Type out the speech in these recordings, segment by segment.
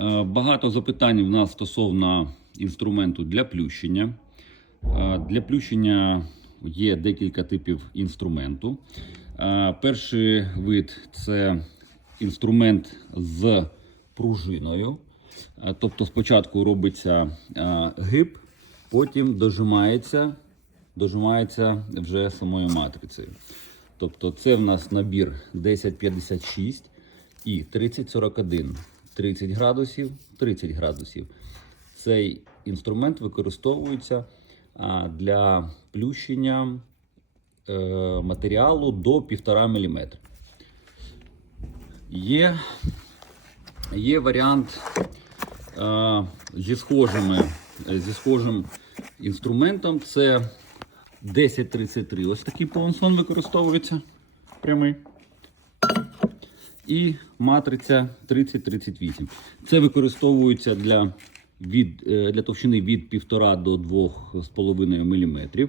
Е, Багато запитань в нас стосовно інструменту для плющення. Е, Для плющення є декілька типів інструменту. Е, Перший вид це інструмент з пружиною. Тобто спочатку робиться гиб, потім дожимається, дожимається вже самою матрицею. Тобто це в нас набір 1056 і 3041. 30 градусів, 30 градусів. Цей інструмент використовується для плющення е, матеріалу до 1,5 мм. Є, є варіант зі, схожими, зі схожим інструментом. Це 1033. Ось такий понсон використовується прямий. І матриця 3038. Це використовується для, від, е, для товщини від 1,5 до 2,5 мм.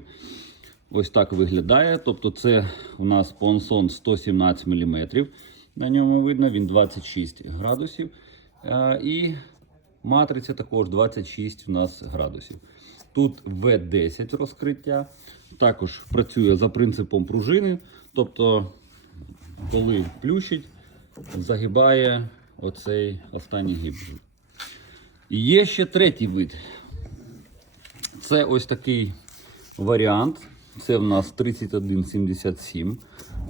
Ось так виглядає. Тобто, це у нас понсон 117 мм. На ньому видно, він 26 градусів. Е, І матриця також 26 у нас градусів. Тут В10 розкриття. Також працює за принципом пружини. Тобто, коли плющить, загибає оцей останній гіб. І є ще третій вид. Це ось такий варіант. Це в нас 3177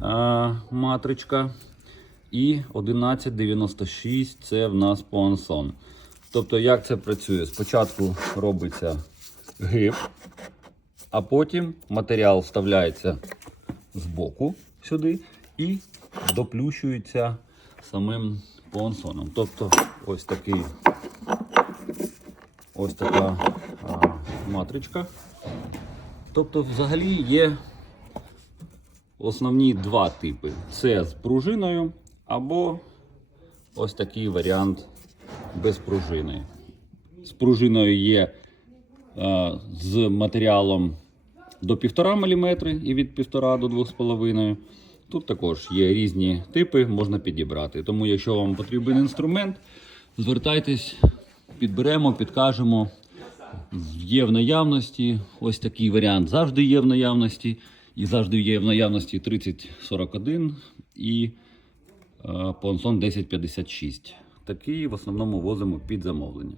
а, матричка. І 1196 це в нас понсон. Тобто, як це працює? Спочатку робиться гиб, а потім матеріал вставляється збоку сюди і доплющується самим понсоном. Тобто ось такий ось така а, матричка. Тобто, взагалі є основні два типи: це з пружиною або ось такий варіант без пружини. З пружиною є е, з матеріалом до 1,5 мм і від 1,5 до 2,5 Тут також є різні типи, можна підібрати. Тому, якщо вам потрібен інструмент, звертайтесь, підберемо, підкажемо. Є в наявності. Ось такий варіант завжди є в наявності. І завжди є в наявності 3041 і е, понсон 1056. Такий в основному возимо під замовлення.